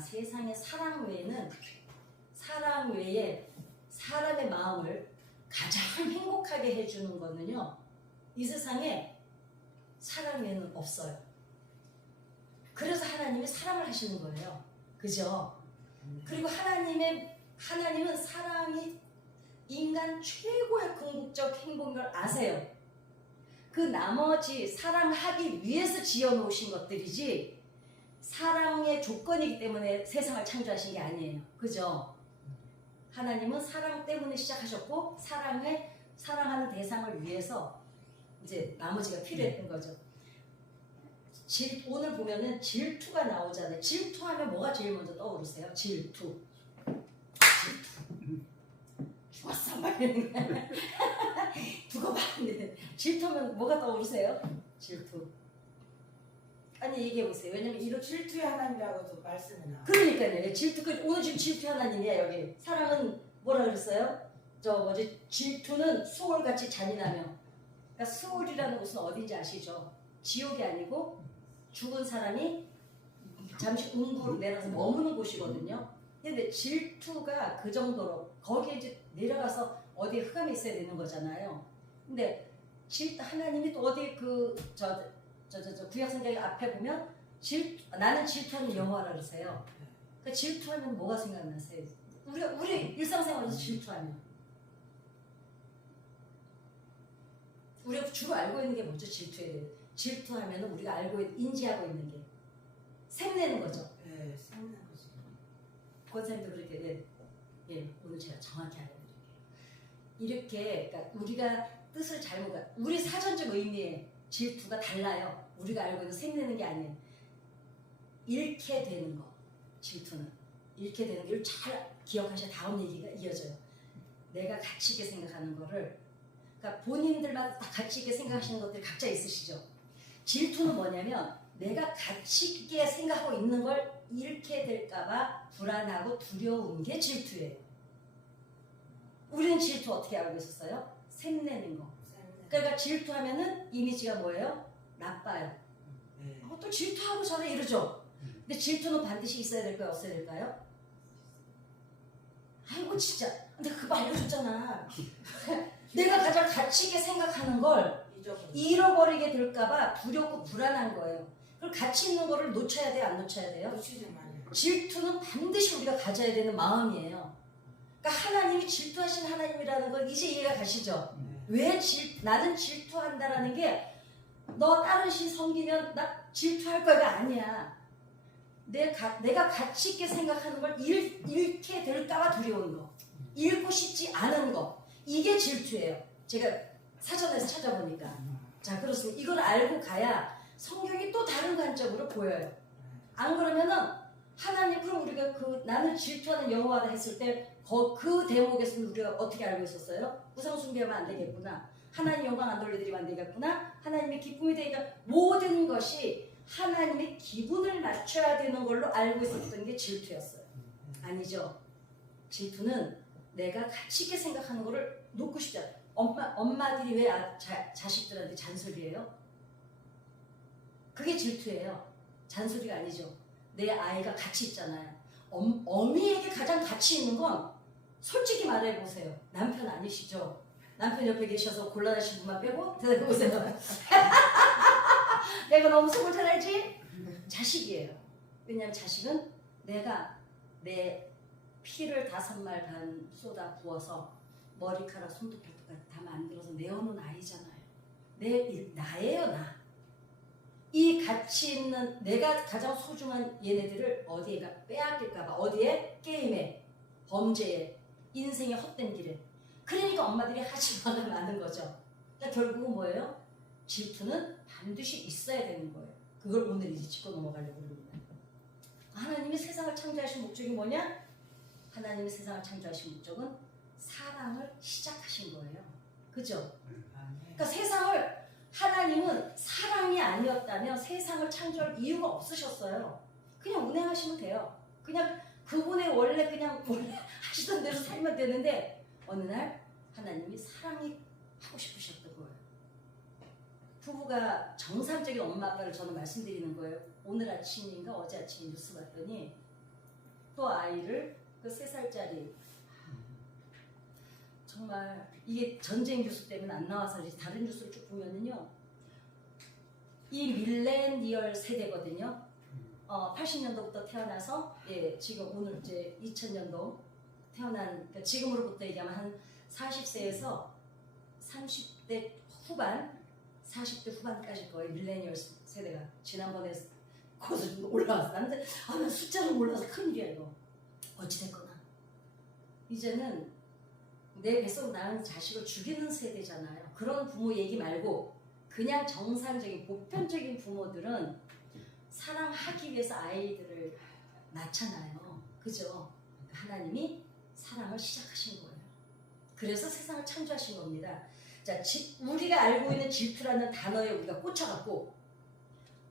세상에 사랑 외에 사람의 마음을 가장 행복하게 해주는 거는요, 이 세상에 사랑 외에는 없어요. 그래서 하나님이 사랑을 하시는 거예요. 그죠? 그리고 하나님은 사랑이 인간 최고의 궁극적 행복인 걸 아세요. 그 나머지 사랑하기 위해서 지어놓으신 것들이지 사랑의 조건이기 때문에 세상을 창조하신 게 아니에요. 그죠? 하나님은 사랑 때문에 시작하셨고 사랑하는 대상을 위해서 이제 나머지가 필요했던 거죠. 오늘 보면은 질투가 나오잖아요. 질투하면 뭐가 제일 먼저 떠오르세요? 질투. 죽었어 막 이러는 거야. 두고 봤는데 질투하면 뭐가 떠오르세요? 질투. 아니 얘기해보세요. 왜냐면 이런 질투의 하나님이라고도 말씀이 나와요. 그러니까요. 오늘 지금 질투 하나님이야 여기. 사랑은 뭐라 그랬어요? 질투는 수월같이 잔인하며. 그러니까 수월이라는 곳은 어딘지 아시죠? 지옥이 아니고 죽은 사람이 잠시 음부로 내려서 머무는 곳이거든요. 근데 질투가 그 정도로 거기에 이제 내려가서 어디에 흑암에 있어야 되는 거잖아요. 근데 하나님이 또 어디 구약성경 앞에 보면 나는 질투하는 여호와라 그러세요. 그러니까 질투하면 뭐가 생각나세요? 우리 일상생활에서 질투하면 우리가 주로 알고 있는 게 뭐죠? 질투에 대해. 질투하면 우리가 인지하고 있는 게 샘내는 거죠. 네, 샘내는 거죠. 권사님도 그렇게 오늘 제가 정확히 알려드릴게요. 이렇게 그러니까 우리가 뜻을 우리 사전적 의미의 질투가 달라요. 우리가 알고 있는 샘내는 게 아니에요. 잃게 되는 거. 질투는 잃게 되는 걸 잘 기억하셔야 다음 얘기가 이어져요. 내가 가치 있게 생각하는 거를, 그러니까 본인들마다 다 가치 있게 생각하시는 것들이 각자 있으시죠. 질투는 뭐냐면 내가 가치 있게 생각하고 있는 걸 잃게 될까봐 불안하고 두려운 게 질투예요. 우리는 질투 어떻게 알고 있었어요? 샘내는 거. 그러니까 질투하면은 이미지가 뭐예요? 나빠요. 또 질투하고 전에 이러죠. 근데 질투는 반드시 있어야 될까요? 없어야 될까요? 아이고 진짜. 근데 그거 알려줬잖아. 내가 가장 가치 있게 생각하는 걸 잃어버리게 될까봐 두렵고 불안한 거예요. 그럼 가치 있는 거를 놓쳐야 돼요? 안 놓쳐야 돼요? 질투는 반드시 우리가 가져야 되는 마음이에요. 그러니까 하나님이 질투하신 하나님이라는 걸 이제 이해가 가시죠? 왜 나는 질투한다라는 게 너 다른 신 섬기면 나 질투할 거가 아니야. 내가 가치 있게 생각하는 걸 잃게 될까봐 두려운 거. 잃고 싶지 않은 거. 이게 질투예요. 제가 사전에서 찾아보니까. 자, 그렇습니다. 이걸 알고 가야 성경이 또 다른 관점으로 보여요. 안 그러면은 하나님, 그럼 우리가 나는 질투하는 여호와라 했을 때 그 대목에서는 우리가 어떻게 알고 있었어요? 우상 숭배하면 안 되겠구나. 하나님 영광 안 돌려드리면 안 되겠구나. 하나님의 기쁨이 되니까 모든 것이 하나님의 기분을 맞춰야 되는 걸로 알고 있었던 게 질투였어요. 아니죠. 질투는 내가 가치 있게 생각하는 거를 놓고 싶지 않아요. 엄마들이 왜 자식들한테 잔소리해요? 그게 질투예요. 잔소리가 아니죠. 내 아이가 가치 있잖아요. 어미에게 가장 가치 있는 건 솔직히 말해보세요. 남편 아니시죠? 남편 옆에 계셔서 곤란하신 분만 빼고 대답해보세요. 내가 너무 속을 잘 알지? 자식이에요. 왜냐하면 자식은 내가 내 피를 5말 반 쏟아 부어서 머리카락 손톱까지 다 만들어서 내어놓은 아이잖아요. 나예요, 나. 이 가치 있는 내가 가장 소중한 얘네들을 어디에가 빼앗길까봐. 어디에? 게임에, 범죄에, 인생의 헛된 길에. 그러니까 엄마들이 하지 말아야 하는 거죠. 그러니까 결국은 뭐예요? 질투는 반드시 있어야 되는 거예요. 그걸 오늘 이제 짚고 넘어가려고 합니다. 하나님이 세상을 창조하신 목적이 뭐냐? 하나님이 세상을 창조하신 목적은 사랑을 시작하신 거예요. 그죠? 그러니까 하나님은 사랑이 아니었다면 세상을 창조할 이유가 없으셨어요. 그냥 운행하시면 돼요. 그냥 그분의 원래 하시던 대로 살면 되는데 어느 날 하나님이 사랑이 하고 싶으셨던 거예요. 부부가 정상적인 엄마 아빠를 저는 말씀드리는 거예요. 오늘 아침인가 어제 아침 뉴스 봤더니 또 아이를 그 3살짜리 정말 이게 전쟁 뉴스 때문에 안 나와서 이제 다른 뉴스를 쭉 보면은요 이 밀레니얼 세대거든요. 80년도부터 태어나서 예 지금 오늘 이제 2000년도 태어난 그러니까 지금으로부터 얘기하면 한 40세에서 30대 후반 40대 후반까지일 거예요. 밀레니얼 세대가 지난번에 그것을 올라왔어. 난 숫자를 몰라서 큰일이야 이거. 어찌됐거나 이제는 내 뱃속 낳은 자식을 죽이는 세대잖아요. 그런 부모 얘기 말고 그냥 정상적인 보편적인 부모들은 사랑하기 위해서 아이들을 낳잖아요. 그죠? 하나님이 사랑을 시작하신 거예요. 그래서 세상을 창조하신 겁니다. 자, 우리가 알고 있는 질투라는 단어에 우리가 꽂혀갖고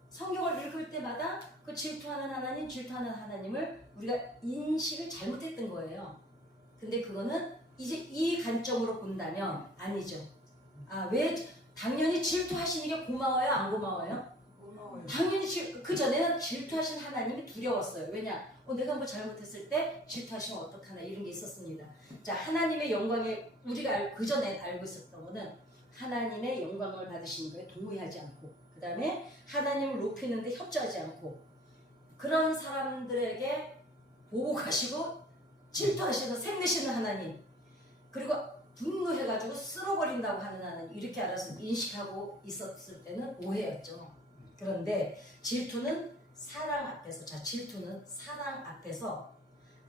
성경을 읽을 때마다 그 질투하는 하나님, 질투하는 하나님을 우리가 인식을 잘못했던 거예요. 근데 그거는 이제 이 관점으로 본다면 아니죠. 왜 당연히 질투하시는 게 고마워요? 안 고마워요? 고마워요. 당연히 그 전에는 질투하신 하나님이 두려웠어요. 왜냐? 내가 뭐 잘못했을 때 질투하시면 어떡하나 이런 게 있었습니다. 자, 하나님의 영광에 우리가 그 전에 알고 있었던 거는 하나님의 영광을 받으시는 거에 동의하지 않고 그 다음에 하나님을 높이는데 협조하지 않고 그런 사람들에게 보복하시고 질투하시고 생내시는 하나님 그리고 분노해가지고 쓸어버린다고 하는 하나님 이렇게 알아서 인식하고 있었을 때는 오해였죠. 그런데 질투는 사랑 앞에서 질투는 사랑 앞에서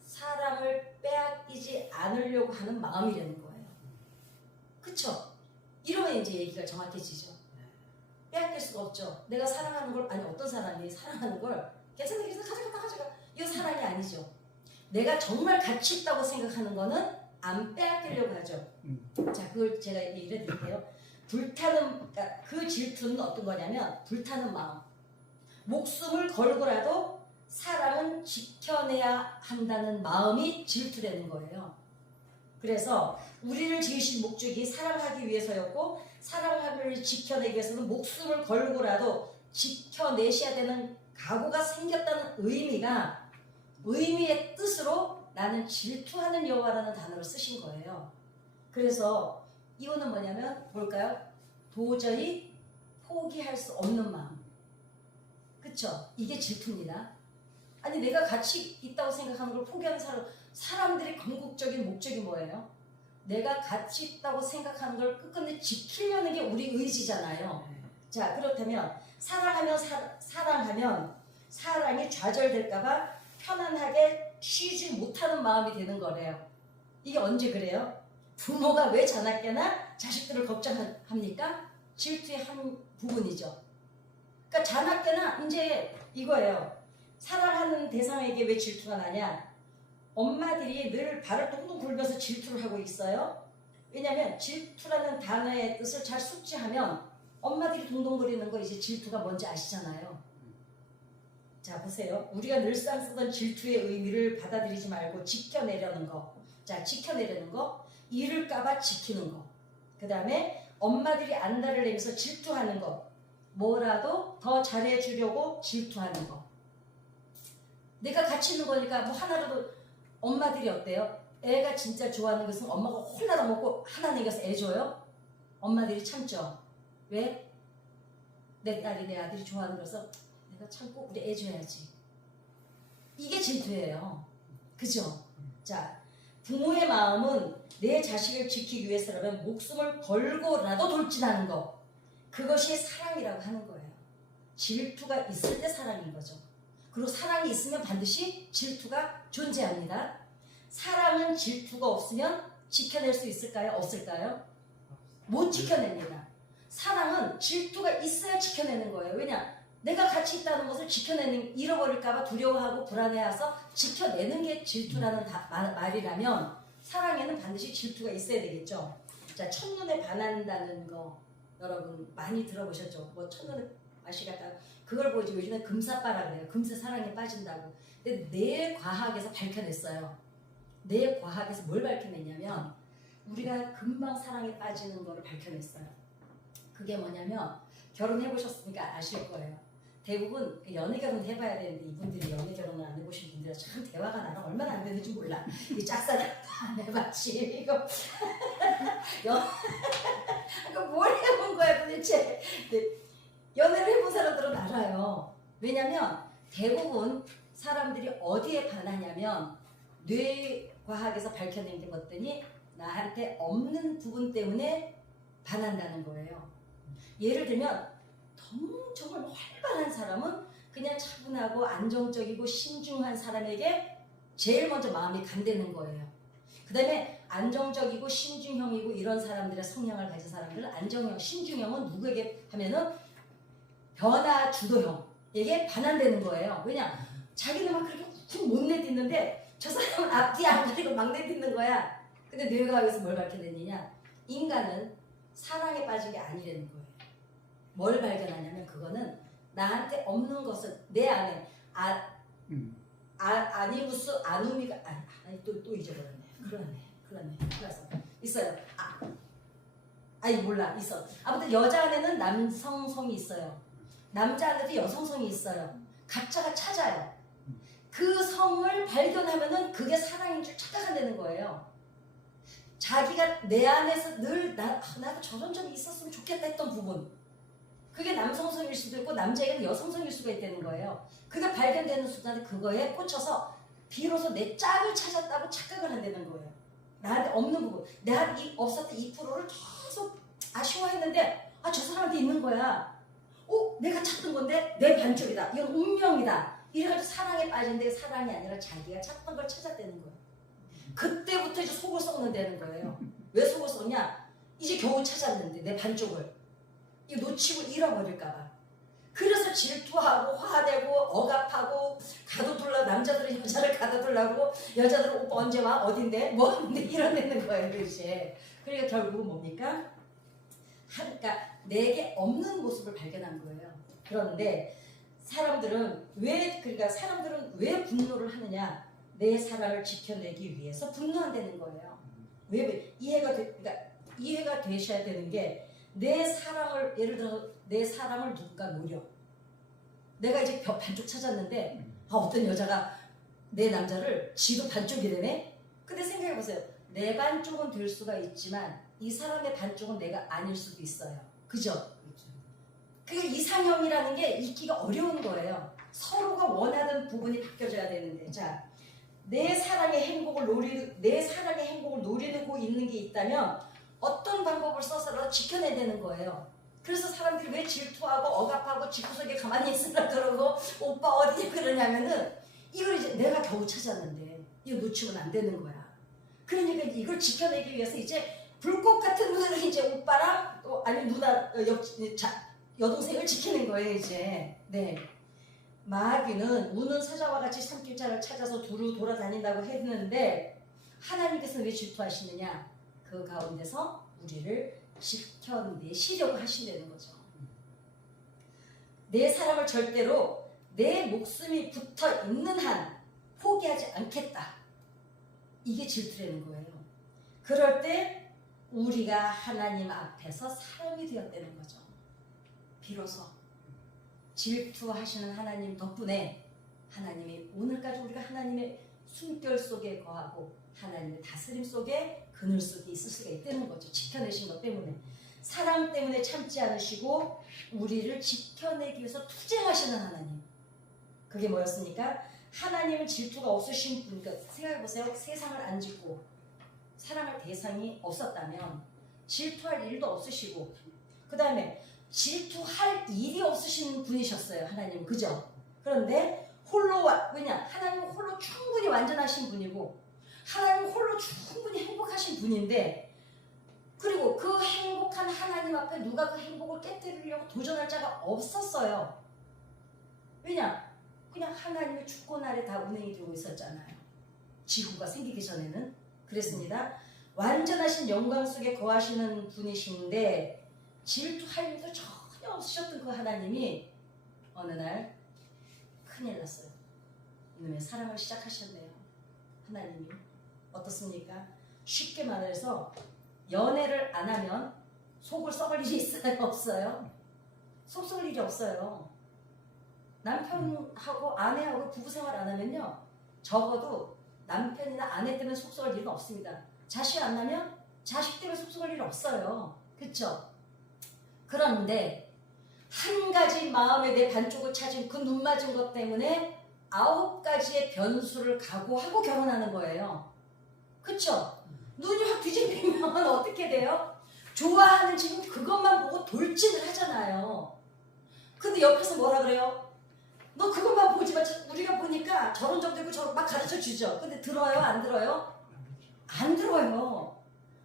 사랑을 빼앗기지 않으려고 하는 마음이라는 거예요. 그쵸? 이러면 이제 얘기가 정확해지죠. 빼앗길 수가 없죠. 내가 사랑하는 걸 어떤 사람이 사랑하는 걸 계속 가져가 이거 사랑이 아니죠. 내가 정말 가치 있다고 생각하는 거는 안 빼앗기려고 하죠. 자, 그걸 제가 얘기를 해드릴게요. 그러니까 그 질투는 어떤 거냐면 불타는 마음. 목숨을 걸고라도 사랑은 지켜내야 한다는 마음이 질투라는 거예요. 그래서 우리를 지으신 목적이 사랑하기 위해서였고 사랑을 지켜내기 위해서는 목숨을 걸고라도 지켜내셔야 되는 각오가 생겼다는 의미의 뜻으로 나는 질투하는 여호와라는 단어를 쓰신 거예요. 그래서 이유는 뭐냐면 뭘까요? 도저히 포기할 수 없는 마음. 그쵸? 이게 질투입니다. 아니 내가 가치 있다고 생각하는 걸 포기하는 사람들의 궁극적인 목적이 뭐예요? 내가 가치 있다고 생각하는 걸 끝끝내 지키려는 게 우리 의지잖아요. 자, 그렇다면 사랑하면 사랑이 좌절될까봐 편안하게 쉬지 못하는 마음이 되는 거래요. 이게 언제 그래요? 부모가 왜 자나깨나 자식들을 걱정합니까? 질투의 한 부분이죠. 그러니까 자나깨나 이제 이거예요. 사랑하는 대상에게 왜 질투가 나냐? 엄마들이 늘 발을 둥둥 굴면서 질투를 하고 있어요. 왜냐하면 질투라는 단어의 뜻을 잘 숙지하면 엄마들이 둥둥거리는 거 이제 질투가 뭔지 아시잖아요. 자, 보세요. 우리가 늘상 쓰던 질투의 의미를 받아들이지 말고 지켜내려는 거. 자, 지켜내려는 거. 잃을까봐 지키는 거. 그 다음에 엄마들이 안달을 내면서 질투하는 거. 뭐라도 더 잘해주려고 질투하는 거. 내가 가치 있는 거니까 뭐 하나라도 엄마들이 어때요? 애가 진짜 좋아하는 것은 엄마가 홀라당 먹고 하나 내겨서 애 줘요? 엄마들이 참죠. 왜? 내 딸이 내 아들이 좋아하는 것을 내가 참고 우리 애 줘야지. 이게 질투예요. 그죠? 자, 부모의 마음은 내 자식을 지키기 위해서라면 목숨을 걸고라도 돌진하는 거. 그것이 사랑이라고 하는 거예요. 질투가 있을 때 사랑인 거죠. 그리고 사랑이 있으면 반드시 질투가 존재합니다. 사랑은 질투가 없으면 지켜낼 수 있을까요? 없을까요? 못 지켜냅니다. 사랑은 질투가 있어야 지켜내는 거예요. 왜냐? 내가 가치 있다는 것을 잃어버릴까봐 두려워하고 불안해해서 지켜내는 게 질투라는 말이라면 사랑에는 반드시 질투가 있어야 되겠죠. 자, 첫눈에 반한다는 거 여러분 많이 들어보셨죠? 뭐 첫눈에 맛이 같다. 그걸 보지 요즘에 금사빠라 그래요. 금세 사랑에 빠진다고. 근데 뇌과학에서 밝혀냈어요. 뇌과학에서 뭘 밝혀냈냐면 우리가 금방 사랑에 빠지는 거를 밝혀냈어요. 그게 뭐냐면 결혼해보셨으니까 아실 거예요. 대부분 그 연애 결혼 해봐야 되는데 이분들이 연애 결혼을 안 해보신 분들은 참 대화가 나랑 얼마나 안 되는지 몰라. 이 짝사랑도 안 해봤지 이거 이거 뭘 해본 거야 도대체. 연애를 해본 사람들은 알아요. 왜냐면 대부분 사람들이 어디에 반하냐면 뇌과학에서 밝혀낸 게 뭐더니 나한테 없는 부분 때문에 반한다는 거예요. 예를 들면 정말 활발한 사람은 그냥 차분하고 안정적이고 신중한 사람에게 제일 먼저 마음이 간대는 거예요. 그 다음에 안정적이고 신중형이고 이런 사람들의 성향을 가진 사람들은 안정형, 신중형은 누구에게 하면은 변화 주도형에게 반한다는 거예요. 왜냐? 자기는 막 그렇게 훅 못 내딛는데 저 사람은 앞뒤 안 가리고 막 내딛는 거야. 근데 뇌과학에서 뭘 밝혀냈느냐? 인간은 사랑에 빠진 게 아니라는 거예요. 뭘 발견하냐면 그거는 나한테 없는 것을 내 안에 아니무스 아누미가 또 잊어버렸네. 그러네. 그래서 있어요. 아니 몰라 있어. 아무튼 여자 안에는 남성성이 있어요. 남자 안에도 여성성이 있어요. 각자가 찾아요. 그 성을 발견하면은 그게 사랑인 줄 착각한다는 거예요. 자기가 내 안에서 늘 나도 저런 점이 있었으면 좋겠다 했던 부분, 그게 남성성일 수도 있고 남자에게는 여성성일 수가 있다는 거예요. 그게 발견되는 순간에 그거에 꽂혀서 비로소 내 짝을 찾았다고 착각을 한다는 거예요. 나한테 없는 부분, 내한테 없었던 2%를 계속 아쉬워했는데 저 사람한테 있는 거야. 내가 찾던 건데 내 반쪽이다. 이건 운명이다. 이래가지고 사랑에 빠진데 사랑이 아니라 자기가 찾던 걸 찾았다는 거예요. 그때부터 이제 속을 썩는다는 거예요. 왜 속을 썩냐? 이제 겨우 찾았는데 내 반쪽을 이거 놓치고 잃어버릴까봐. 그래서 질투하고 화내고 억압하고 가둬둘라. 남자들은 여자를 가둬둘라고, 여자들은 오빠 언제 와? 어딘데? 뭐 하는데? 이러는 거예요 이제. 그러니까 결국은 뭡니까? 그러니까 내게 없는 모습을 발견한 거예요. 그런데 사람들은 왜 분노를 하느냐? 내 사랑을 지켜내기 위해서 분노한다는 거예요. 왜 이해가 되셔야 되는 게, 내 사랑을, 예를 들어 내 사랑을 누군가 노려. 내가 이제 반쪽 찾았는데 어떤 여자가 내 남자를 지도 반쪽이 되네. 근데 생각해보세요. 내 반쪽은 될 수가 있지만 이 사람의 반쪽은 내가 아닐 수도 있어요. 그죠? 그게 이상형이라는 게 있기가 어려운 거예요. 서로가 원하는 부분이 바뀌어져야 되는데, 자, 내 사랑의 행복을 노리고 있는 게 있다면 어떤 방법을 써서라도 지켜내야 되는 거예요. 그래서 사람들이 왜 질투하고 억압하고 집구석에 가만히 있으라 그러고 오빠 어디냐 그러냐면은, 이걸 이제 내가 겨우 찾았는데 이거 놓치면 안 되는 거야. 그러니까 이걸 지켜내기 위해서 이제 불꽃 같은 눈으로 이제 오빠랑 또 아니 누나 여동생을 지키는 거예요 이제. 네. 마귀는 우는 사자와 같이 삼킬자를 찾아서 두루 돌아다닌다고 했는데, 하나님께서는 왜 질투하시느냐? 그 가운데서 우리를 지켜내시려고 하신다는 거죠. 내 사랑을 절대로 내 목숨이 붙어 있는 한 포기하지 않겠다. 이게 질투라는 거예요. 그럴 때 우리가 하나님 앞에서 사람이 되었다는 거죠. 비로소 질투하시는 하나님 덕분에 하나님이 오늘까지 우리가 하나님의 숨결 속에 거하고 하나님의 다스림 속에 그늘 속에 있을 수가 있다는 거죠. 지켜내신 것 때문에. 사랑 때문에 참지 않으시고 우리를 지켜내기 위해서 투쟁하시는 하나님. 그게 뭐였습니까? 하나님은 질투가 없으신 분. 그러니까 생각해보세요. 세상을 안 짓고 사랑할 대상이 없었다면 질투할 일도 없으시고, 그 다음에 질투할 일이 없으신 분이셨어요. 하나님은. 그죠? 그런데 왜냐? 하나님은 홀로 충분히 완전하신 분이고 하나님은 홀로 충분히 행복하신 분인데, 그리고 그 행복한 하나님 앞에 누가 그 행복을 깨뜨리려고 도전할 자가 없었어요. 왜냐? 그냥 하나님의 주권 아래 다 운행이 되고 있었잖아요. 지구가 생기기 전에는. 그랬습니다. 완전하신 영광 속에 거하시는 분이신데 질투할 일도 전혀 없으셨던 그 하나님이 어느 날 큰일 났어요. 이놈의 사랑을 시작하셨네요. 하나님이. 어떻습니까? 쉽게 말해서 연애를 안 하면 속을 썩을 일이 있어요? 없어요? 속 썩을 일이 없어요. 남편하고 아내하고 부부 생활 안 하면요. 적어도 남편이나 아내 때문에 속속할 일은 없습니다. 자식 안 나면 자식 때문에 속속할 일 없어요. 그쵸? 그런데 한 가지 마음에 내 반쪽을 찾은 그 눈 맞은 것 때문에 9가지의 변수를 각오하고 결혼하는 거예요. 그쵸? 눈이 확 뒤집히면 어떻게 돼요? 좋아하는 지금 그것만 보고 돌진을 하잖아요. 근데 옆에서 뭐라 그래요? 너 그것만 보지 마. 우리가 보니까 저런 점도 있고 저런 막 가르쳐 주죠. 근데 들어요? 안 들어요? 안 들어요.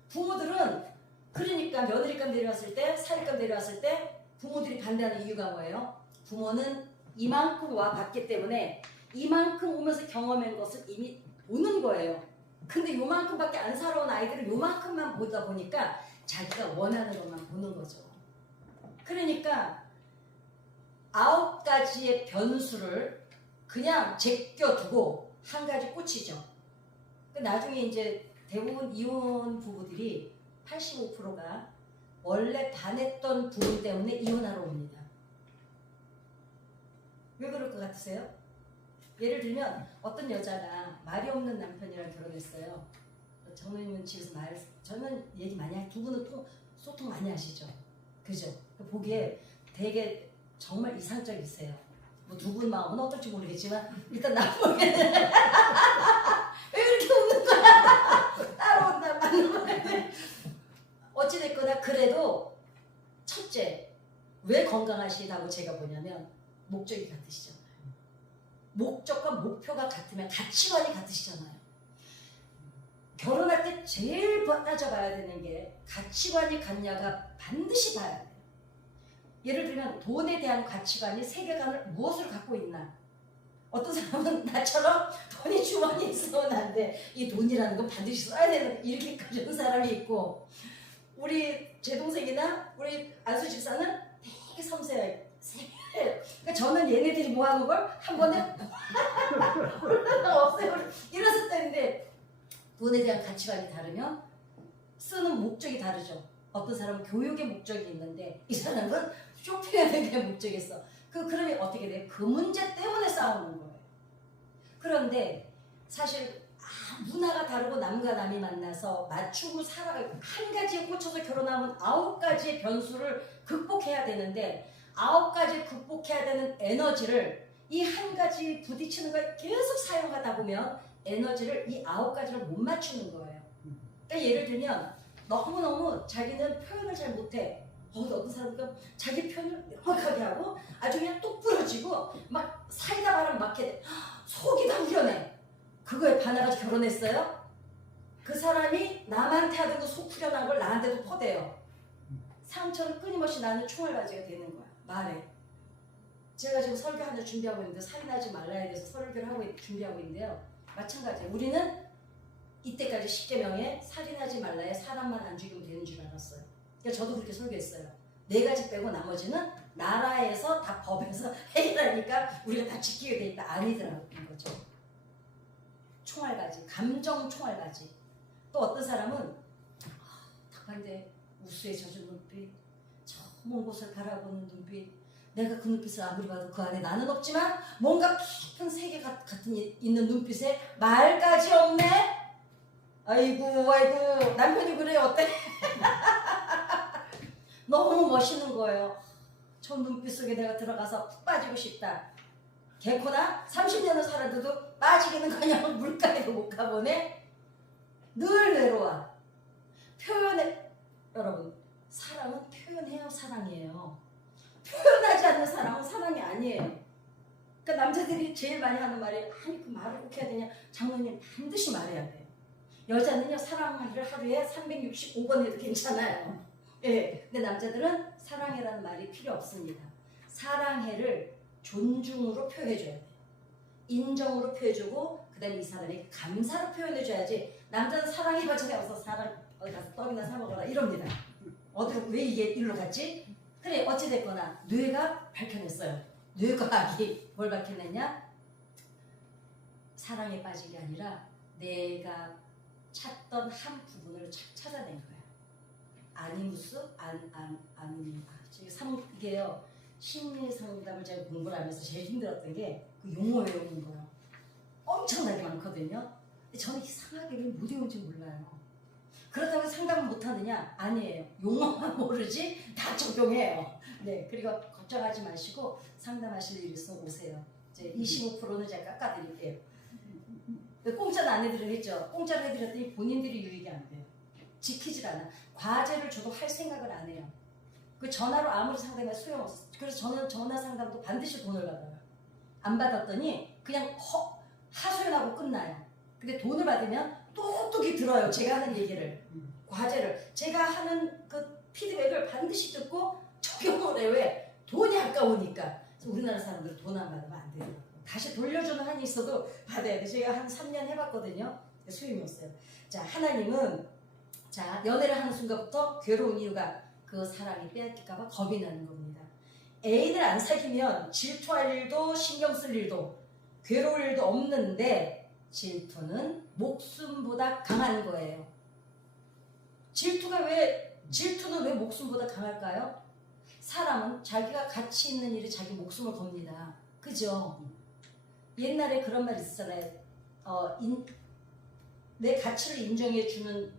부모들은 그러니까 며느리감 데려왔을 때, 사위감 데려왔을 때 부모들이 반대하는 이유가 뭐예요? 부모는 이만큼 와 봤기 때문에 이만큼 오면서 경험한 것을 이미 보는 거예요. 근데 요만큼밖에 안 살아온 아이들은 요만큼만 보다 보니까 자기가 원하는 것만 보는 거죠. 그러니까 9가지의 변수를 그냥 제껴두고 한 가지 꽂히죠. 나중에 이제 대부분 이혼 부부들이 85%가 원래 반했던 부분 때문에 이혼하러 옵니다. 왜 그럴 것 같으세요? 예를 들면 어떤 여자가 말이 없는 남편이랑 결혼했어요. 장모님은 집에서 저는 얘기 많이 두 분은 소통 많이 하시죠. 그죠? 보기에 되게 정말 이상적이세요. 뭐 두 분 마음은 어떨지 모르겠지만 일단 나 보기에는 왜 이렇게 웃는 거야? 따라온다 맞는 거야. 어찌됐거나 그래도 첫째 왜 건강하시다고 제가 보냐면 목적이 같으시잖아요. 목적과 목표가 같으면 가치관이 같으시잖아요. 결혼할 때 제일 따져봐야 되는 게 가치관이 같냐가 반드시 봐야 돼요. 예를 들면 돈에 대한 가치관이 세계관을 무엇을 갖고 있나. 어떤 사람은 나처럼 돈이 주머니에 있으면 안 돼. 이 돈이라는 건 반드시 써야 되는 이렇게 가진 사람이 있고 제 동생이나 우리 안수 집사는 되게 섬세해요. 그러니까 저는 얘네들이 뭐 하는 걸 한 번에 없애요. 이랬을 때인데 돈에 대한 가치관이 다르면 쓰는 목적이 다르죠. 어떤 사람은 교육의 목적이 있는데 이 사람은 쇼핑하는 게 목적이 있어. 그러면 어떻게 돼요? 그 문제 때문에 싸우는 거예요. 그런데 사실 문화가 다르고 남과 남이 만나서 맞추고 살아가고 한 가지에 꽂혀서 결혼하면 9가지의 변수를 극복해야 되는데 9가지 극복해야 되는 에너지를 이 한 가지 부딪히는 걸 계속 사용하다 보면 에너지를 이 9가지를 못 맞추는 거예요. 그러니까 예를 들면 너무너무 자기는 표현을 잘 못해. 어떤 사람은 자기 표현을 명확하게 하고 아주 그냥 뚝 부러지고 막 사이다 바람 맞게 돼. 속이 다 후련해. 그거에 반해가지고 결혼했어요? 그 사람이 남한테 하던 속 후련한 걸 나한테도 퍼대요. 상처는 끊임없이 나는 총알바지가 되는 거야. 말해. 제가 지금 설교 하나 준비하고 있는데 살인하지 말라에 대해서 설교를 하고 준비하고 있는데요. 마찬가지예요. 우리는 이때까지 10계명에 살인하지 말라에 사람만 안 죽이면 되는 줄 알았어요. 그러니까 저도 그렇게 설교했어요. 4가지 빼고 나머지는 나라에서 다 법에서 해결하니까 우리가 다 지키게 돼 있다. 아니더라고요. 거죠. 총알바지, 감정 총알바지. 또 어떤 사람은 답한데 우수에 젖은 눈빛, 저 먼 곳을 바라보는 눈빛. 내가 그 눈빛을 아무리 봐도 그 안에 나는 없지만 뭔가 깊은 세계 같은 있는 눈빛에 말까지 없네. 아이고 남편이 그래 어때? 너무 멋있는 거예요. 저 눈빛 속에 내가 들어가서 푹 빠지고 싶다. 개코나 30년을 살아도 빠지기는커녕 물가에도 못 가보네. 늘 외로워. 표현해. 여러분 사랑은 표현해야 사랑이에요. 표현하지 않는 사랑은 사랑이 아니에요. 그러니까 남자들이 제일 많이 하는 말이 아니 그 말을 꼭 해야 되냐. 장모님 반드시 말해야 돼요. 여자는요 사랑하기를 하루에 365번 해도 괜찮아요. 예. 근데 남자들은 사랑해라는 말이 필요 없습니다. 사랑해를 존중으로 표현해줘야 돼요. 인정으로 표현해주고 그 다음에 이 사람에게 감사로 표현해줘야지. 남자는 사랑해봤자 내가 사랑 어디 가서 떡이나 사 먹어라 이럽니다. 어디로 왜 이게 일로 갔지? 그래 어찌됐거나 뇌가 밝혀냈어요. 뇌과학이 뭘 밝혀냈냐? 사랑에 빠진 게 아니라 내가 찾던 한 부분을 찾아낸 거야. 아니무스 이게요. 심리 상담을 제가 공부를 하면서 제일 힘들었던 게 그 용어 외우는 거예요. 엄청나게 많거든요. 근데 저는 이상하게 왜 못 외운지 몰라요. 그렇다고 해서 상담을 못하느냐? 아니에요. 용어만 모르지 다 적용해요. 네, 그리고 걱정하지 마시고 상담하실 일 있으면 오세요. 이제 25%는 제가 깎아드릴게요. 공짜는 안 해드리려 했죠. 공짜로 해드렸더니 본인들이 유익이 안 돼요. 지키질 않아. 과제를 줘도 할 생각을 안 해요. 그 전화로 아무리 상담해도 소용없어요. 그래서 저는 전화 상담도 반드시 돈을 받아요. 안 받았더니 그냥 하소연하고 끝나요. 근데 돈을 받으면 똑똑히 들어요. 제가 하는 얘기를. 과제를. 제가 하는 그 피드백을 반드시 듣고 적용을 해요. 왜? 돈이 아까우니까. 우리나라 사람들은 돈 안 받으면 안 돼요. 다시 돌려주는 한이 있어도 받아야 돼. 제가 한 3년 해봤거든요. 소용이 없어요. 자, 하나님은 자 연애를 하는 순간부터 괴로운 이유가 그 사랑이 빼앗길까봐 겁이 나는 겁니다. 애인을 안 사귀면 질투할 일도 신경 쓸 일도 괴로울 일도 없는데 질투는 목숨보다 강한 거예요. 질투는 왜 목숨보다 강할까요? 사람은 자기가 가치 있는 일에 자기 목숨을 겁니다. 그죠? 옛날에 그런 말 있었잖아요. 내 가치를 인정해주는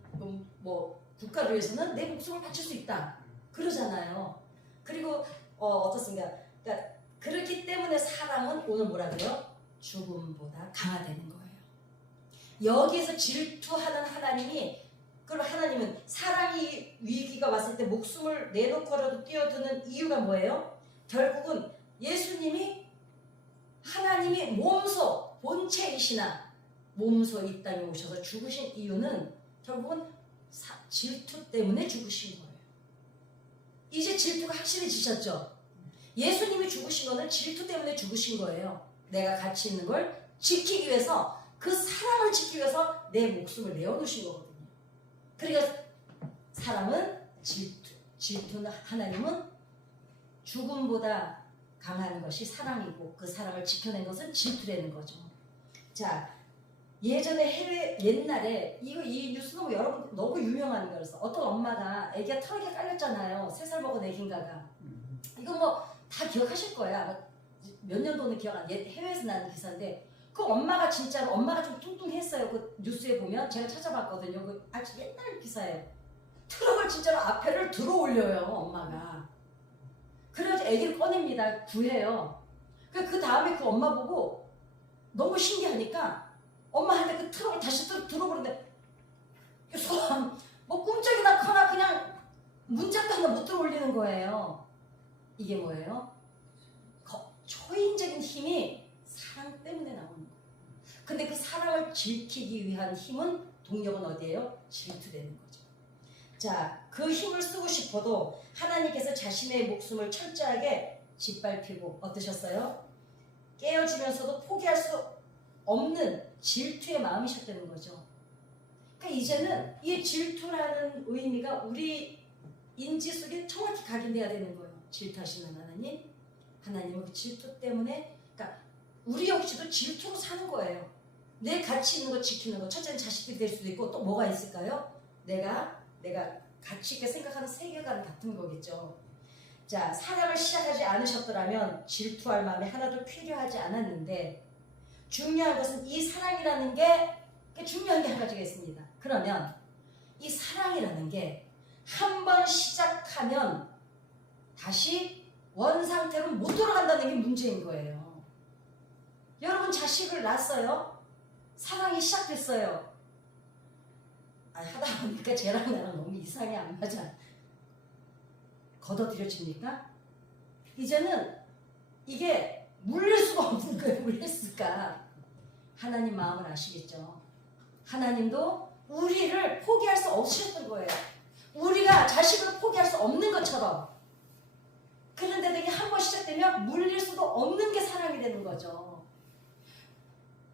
뭐 국가를 위해서는 내 목숨을 바칠 수 있다. 그러잖아요. 그리고 어떻습니까? 그러니까 그렇기 때문에 사랑은 오늘 뭐라 그래요? 죽음보다 강화되는 거예요. 여기에서 질투하는 하나님이 그럼 하나님은 사랑이 위기가 왔을 때 목숨을 내놓고라도 뛰어드는 이유가 뭐예요? 결국은 예수님이 하나님이 몸소 본체이시나 몸소 이 땅에 오셔서 죽으신 이유는 결국은 질투 때문에 죽으신 거예요. 이제 질투가 확실해지셨죠? 예수님이 죽으신 거는 질투 때문에 죽으신 거예요. 내가 가치 있는 걸 지키기 위해서 그 사랑을 지키기 위해서 내 목숨을 내어놓으신 거거든요. 그러니까 사람은 질투는 하나님은 죽음보다 강한 것이 사랑이고 그 사랑을 지켜낸 것은 질투라는 거죠. 자, 예전에 옛날에 이 뉴스는 여러분 너무 유명한 거라서 어떤 엄마가 아기가 트럭에 깔렸잖아요. 3살 먹은 아기인가가. 이거 뭐 다 기억하실 거야. 몇 년도는 기억 안 나. 해외에서 나는 기사인데 그 엄마가 진짜로 엄마가 좀 뚱뚱했어요. 그 뉴스에 보면 제가 찾아봤거든요. 그 아주 옛날 기사예요. 트럭을 진짜로 앞에를 들어 올려요. 엄마가. 그래가지고 아기를 꺼냅니다. 구해요. 그 다음에 그 엄마 보고 너무 신기하니까 엄마한테 그 트럭을 다시 들어보는데 뭐 꿈쩍이 낳거나 그냥 문짝도 하나 못 들어 올리는 거예요. 이게 뭐예요? 초인적인 힘이 사랑 때문에 나오는 거예요. 근데 그 사랑을 지키기 위한 힘은 동력은 어디예요? 질투되는 거죠. 자, 그 힘을 쓰고 싶어도 하나님께서 자신의 목숨을 철저하게 짓밟히고 어떠셨어요? 깨어지면서도 포기할 수 없는 질투의 마음이셨다는 거죠. 그러니까 이제는 이 질투라는 의미가 우리 인지 속에 정확히 각인돼야 되는 거예요. 질투하시는 하나님은 그 질투 때문에 그러니까 우리 역시도 질투로 사는 거예요. 내 가치 있는 거 지키는 거 첫째는 자식들이 될 수도 있고 또 뭐가 있을까요? 내가 가치 있게 생각하는 세계관 같은 거겠죠. 자, 사랑을 시작하지 않으셨더라면 질투할 마음이 하나도 필요하지 않았는데 중요한 것은 이 사랑이라는 게 중요한 게 한 가지가 있습니다. 그러면 이 사랑이라는 게 한 번 시작하면 다시 원상태로 못 돌아간다는 게 문제인 거예요. 여러분 자식을 낳았어요. 사랑이 시작됐어요. 하다 보니까 쟤랑 나랑 너무 이상이 안 맞아. 걷어들여집니까? 이제는 이게 물릴 수가 없는 거예요. 물릴 수가. 하나님 마음을 아시겠죠? 하나님도 우리를 포기할 수 없으셨던 거예요. 우리가 자식을 포기할 수 없는 것처럼. 그런데 이게 한 번 시작되면 물릴 수도 없는 게 사랑이 되는 거죠.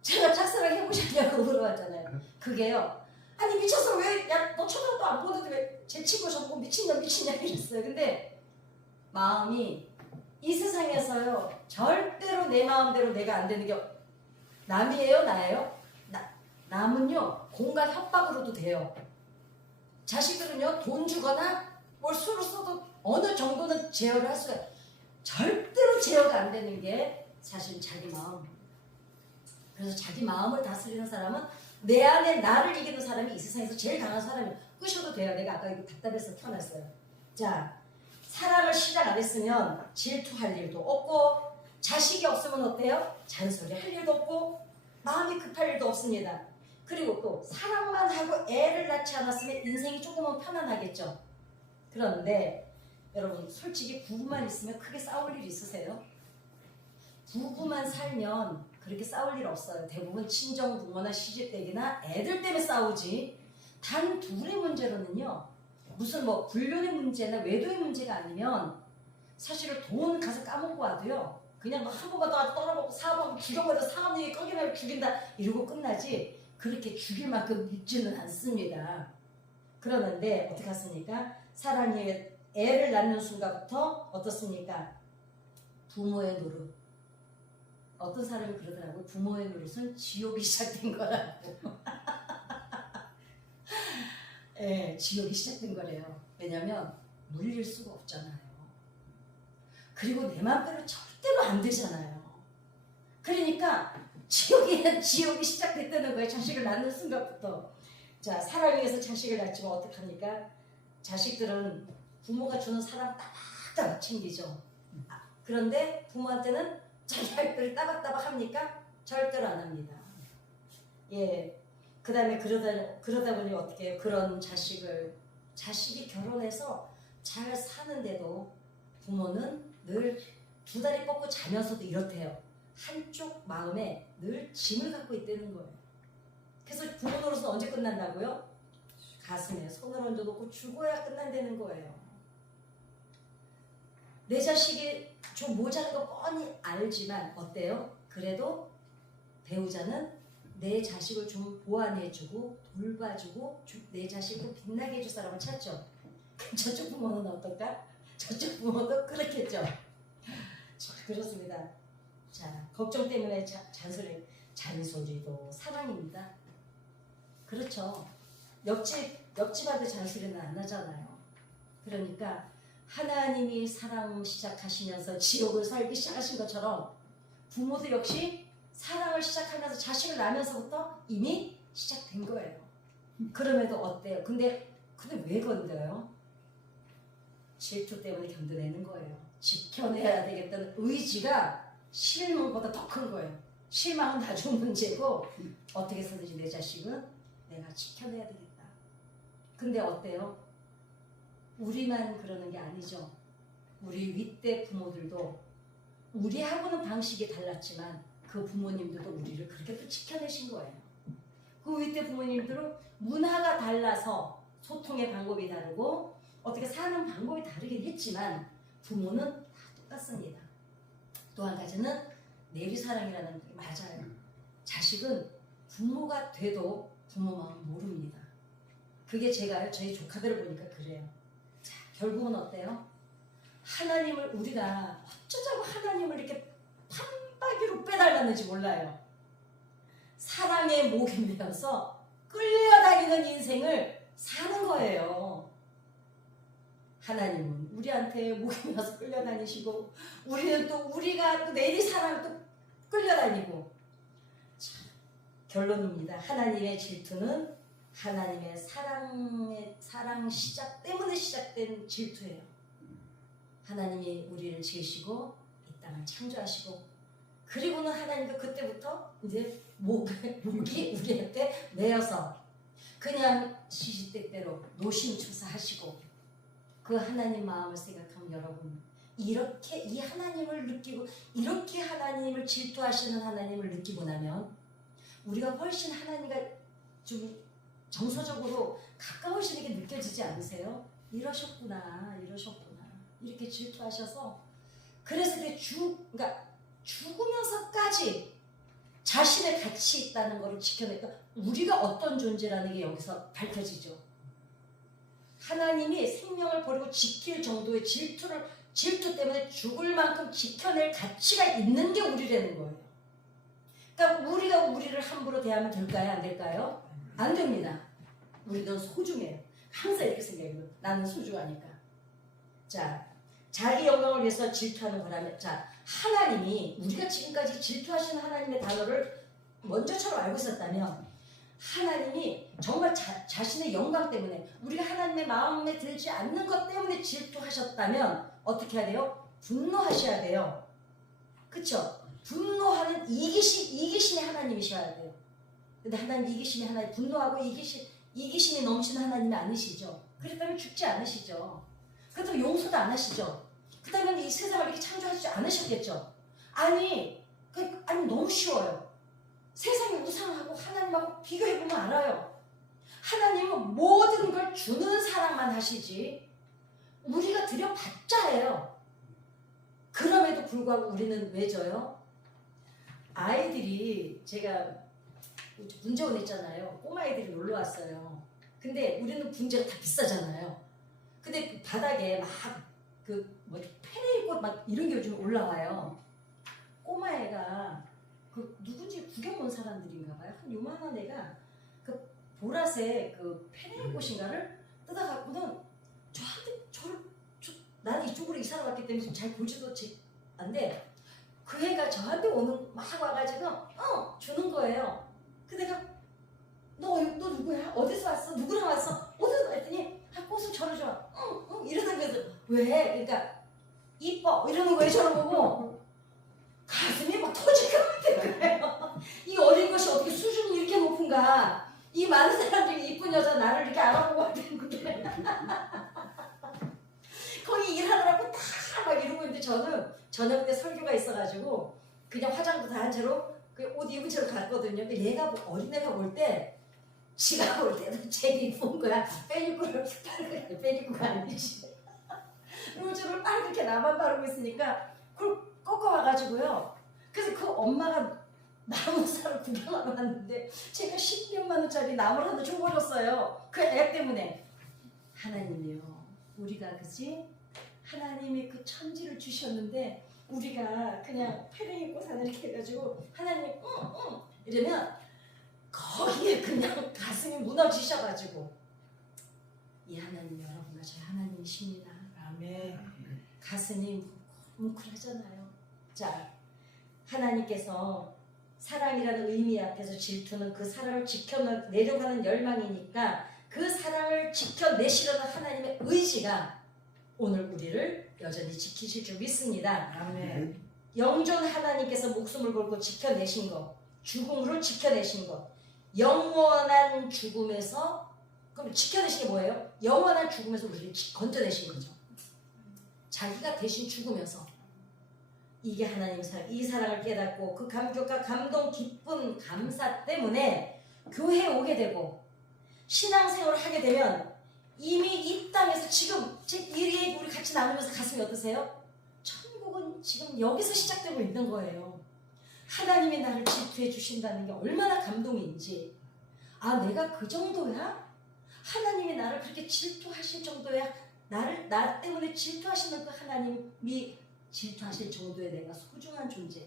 제가 짝사랑 해보셨냐고 물어봤잖아요. 그게요. 아니 미쳤어. 왜 너 초등학교 안 보는데 왜 제 친구 저보고 미친냐 이랬어요. 근데 마음이 이 세상에서요 절대로 내 마음대로 내가 안 되는 게 남이에요 나예요? 남은요 공간 협박으로도 돼요. 자식들은요 돈 주거나 뭘 수로 써도 어느 정도는 제어를 할 수가 절대로 제어가 안 되는 게 사실 자기 마음. 그래서 자기 마음을 다스리는 사람은 내 안에 나를 이기는 사람이 이 세상에서 제일 강한 사람이에요. 끄셔도 돼요. 내가 아까 이거 답답해서 켜놨어요. 자, 사랑을 시작 안 했으면 질투할 일도 없고, 자식이 없으면 어때요? 잔소리 할 일도 없고, 마음이 급할 일도 없습니다. 그리고 또 사랑만 하고 애를 낳지 않았으면 인생이 조금은 편안하겠죠. 그런데 여러분 솔직히 부부만 있으면 크게 싸울 일 있으세요? 부부만 살면 그렇게 싸울 일 없어요. 대부분 친정 부모나 시집댁이나 애들 때문에 싸우지, 단 둘의 문제로는요, 무슨 뭐 불륜의 문제나 외도의 문제가 아니면 사실은 돈 가서 까먹고 와도요, 그냥 한 번만 더 떨어먹고 사번 죽여버려, 사업력이 꺼기면 죽인다 이러고 끝나지, 그렇게 죽일 만큼 밉지는 않습니다. 그러는데 어떻게 하습니까? 사람이 애를 낳는 순간부터 어떻습니까? 부모의 노릇. 어떤 사람이 그러더라고요. 부모의 노릇은 지옥이 시작된 거라고. 예, 지옥이 시작된 거래요. 왜냐면 물릴 수가 없잖아요. 그리고 내 맘대로 절대로 안 되잖아요. 그러니까 지옥이 시작됐다는 거예요. 자식을 낳는 순간부터. 자, 사랑에 의해서 자식을 낳지만 어떡합니까? 자식들은 부모가 주는 사랑 따박따박 챙기죠. 그런데 부모한테는 자기 할 때를 따박따박 합니까? 절대로 안 합니다. 예. 그 다음에 그러다 보니 어떻게 해요? 그런 자식이 결혼해서 잘 사는데도 부모는 늘 두 다리 뻗고 자면서도 이렇대요. 한쪽 마음에 늘 짐을 갖고 있다는 거예요. 그래서 부모 노릇은 언제 끝난다고요? 가슴에 손을 얹어놓고 죽어야 끝난다는 거예요. 내 자식이 좀 모자란 거 뻔히 알지만 어때요? 그래도 배우자는 내 자식을 좀 보완해주고 돌봐주고 내 자식을 빛나게 해줄 사람을 찾죠. 그럼 저쪽 부모는 어떨까? 저쪽 부모도 그렇겠죠. 그렇습니다. 자, 걱정 때문에 잔소리도 사랑입니다. 그렇죠. 옆집한테 잔소리는 안 나잖아요. 그러니까 하나님이 사랑 시작하시면서 지옥을 살기 시작하신 것처럼 부모도 역시 사랑을 시작하면서 자식을 낳으면서부터 이미 시작된 거예요. 그럼에도 어때요? 근데 왜 건드려요? 질투 때문에 견뎌내는 거예요. 지켜내야 되겠다는 의지가 실망보다 더 큰 거예요. 실망은 나중 문제고 어떻게 해서든지 내 자식은 내가 지켜내야 되겠다. 근데 어때요? 우리만 그러는 게 아니죠. 우리 윗대 부모들도 우리하고는 방식이 달랐지만 그 부모님들도 우리를 그렇게 또 지켜내신 거예요. 그 윗대 부모님들은 문화가 달라서 소통의 방법이 다르고 어떻게 사는 방법이 다르긴 했지만 부모는 다 똑같습니다. 또 한 가지는 내리사랑이라는 게 맞아요. 자식은 부모가 돼도 부모 마음 모릅니다. 그게 제가 저희 조카들을 보니까 그래요. 자, 결국은 어때요? 하나님을 우리가 어쩌자고 하나님을 이렇게 판박이로 빼닮았는지 몰라요. 사랑에 목이 메어서 끌려다니는 인생을 사는 거예요. 하나님은 우리한테 목이 메어서 끌려다니시고 우리는 또 우리가 또 내리사랑 또 끌려다니고. 자, 결론입니다. 하나님의 질투는 하나님의 사랑 시작 때문에 시작된 질투예요. 하나님이 우리를 지으시고 이 땅을 창조하시고 그리고는 하나님도 그때부터 이제 목이 우리한테 매여서 그냥 시시때때로 노심초사하시고 그 하나님 마음을 생각하면 여러분 이렇게 이 하나님을 느끼고 이렇게 하나님을 질투하시는 하나님을 느끼고 나면 우리가 훨씬 하나님과 좀 정서적으로 가까우시는 게 느껴지지 않으세요? 이러셨구나 이렇게 질투하셔서 그래서 그러니까 죽으면서까지 자신의 가치 있다는 것을 지켜내니까 우리가 어떤 존재라는 게 여기서 밝혀지죠. 하나님이 생명을 버리고 지킬 정도의 질투 때문에 죽을 만큼 지켜낼 가치가 있는 게 우리라는 거예요. 그러니까 우리가 우리를 함부로 대하면 될까요? 안 될까요? 안 됩니다. 우리는 소중해요. 항상 이렇게 생각해요. 나는 소중하니까. 자, 자기 영광을 위해서 질투하는 거라면, 자, 하나님이 우리가 지금까지 질투하시는 하나님의 단어를 먼저처럼 알고 있었다면, 하나님이 정말 자신의 영광 때문에, 우리가 하나님의 마음에 들지 않는 것 때문에 질투하셨다면 어떻게 해야 돼요? 분노하셔야 돼요. 그쵸? 분노하는 이기심의 하나님이셔야 돼요. 근데 하나님 이기심의 하나님, 분노하고 이기심이 넘치는 하나님이 아니시죠. 그렇다면 죽지 않으시죠. 그렇다면 용서도 안 하시죠. 그렇다면 이 세상을 이렇게 창조하지 않으셨겠죠. 아니 너무 쉬워요. 세상이 우상하고 하나님하고 비교해보면 알아요. 하나님은 모든 걸 주는 사랑만 하시지 우리가 드려봤자 해요. 그럼에도 불구하고 우리는 왜 져요? 아이들이, 제가 분재원 있잖아요. 꼬마애들이 놀러 왔어요. 근데 우리는 분재가 다 비싸잖아요. 근데 그 바닥에 막 페레이꽃 막 이런 게 요즘 올라와요. 꼬마애가 그 누군지 구경 온 사람들인가 봐요. 한 요만한 애가 그 보라색 그 페레이꽃인가를 뜯어갖고는 나는 이쪽으로 이사를 왔기 때문에 잘 보지도 않는데 그 애가 저한테 막 와가지고 주는 거예요. 근데 내가 너 누구야? 어디서 왔어? 누구랑 왔어? 어디서 왔더니 꽃을 저를 줘. 이러는 거죠. 왜? 그러니까 이뻐 이러는 거예요. 저를 보고 가슴이 막 터질 것 같은 거예요. 이 어린 것이 어떻게 수준이 이렇게 높은가? 이 많은 사람들이 이쁜 여자 나를 이렇게 알아보고 하는 건데 거기 일하느라고 다 막 이러고 있는데 저는 그때 설교가 있어가지고 그냥 화장도 다 한 채로 그 옷 입은 채로 갔거든요. 근데 얘가 어린애가 볼 때 지가 볼 때도 제일 이쁜 거야. 빼입고를 빨갛게 빼입고가 아니지. 로즈를 빨갛게 나만 바르고 있으니까 그걸 꺾어와가지고요. 그래서 그 엄마가 나무사를 구경하러 왔는데 제가 10몇만 원짜리 나무를 하나 줘버렸어요. 그 애 때문에. 하나님이요, 우리가 그지? 하나님이 그 천지를 주셨는데 우리가 그냥 페레이꽃 하나 이렇게 해가지고 하나님 이러면 거기에 그냥 가슴이 무너지셔가지고, 이 하나님 여러분과 저희 하나님이십니다. 아멘. 가슴이 뭉클하잖아요. 자, 하나님께서 사랑이라는 의미 앞에서 질투는 그 사랑을 지켜내려고 하는 열망이니까 그 사랑을 지켜내시려는 하나님의 의지가 오늘 우리를 여전히 지키실 줄 믿습니다. 아멘. 영존 하나님께서 목숨을 걸고 지켜내신 것, 죽음으로 지켜내신 것, 영원한 죽음에서, 그럼 지켜내신 게 뭐예요? 영원한 죽음에서 우리를 건져내신 거죠. 자기가 대신 죽으면서. 이게 하나님의 사랑. 이 사랑을 깨닫고 그 감격과 감동, 기쁨, 감사 때문에 교회에 오게 되고 신앙생활을 하게 되면 이미 이 땅에서 지금 우리 같이 나누면서 가슴이 어떠세요? 천국은 지금 여기서 시작되고 있는 거예요. 하나님이 나를 질투해 주신다는 게 얼마나 감동인지. 아, 내가 그 정도야? 하나님이 나를 그렇게 질투하실 정도야? 나 때문에 질투하시는 그 하나님이 질투하실 정도의 내가 소중한 존재.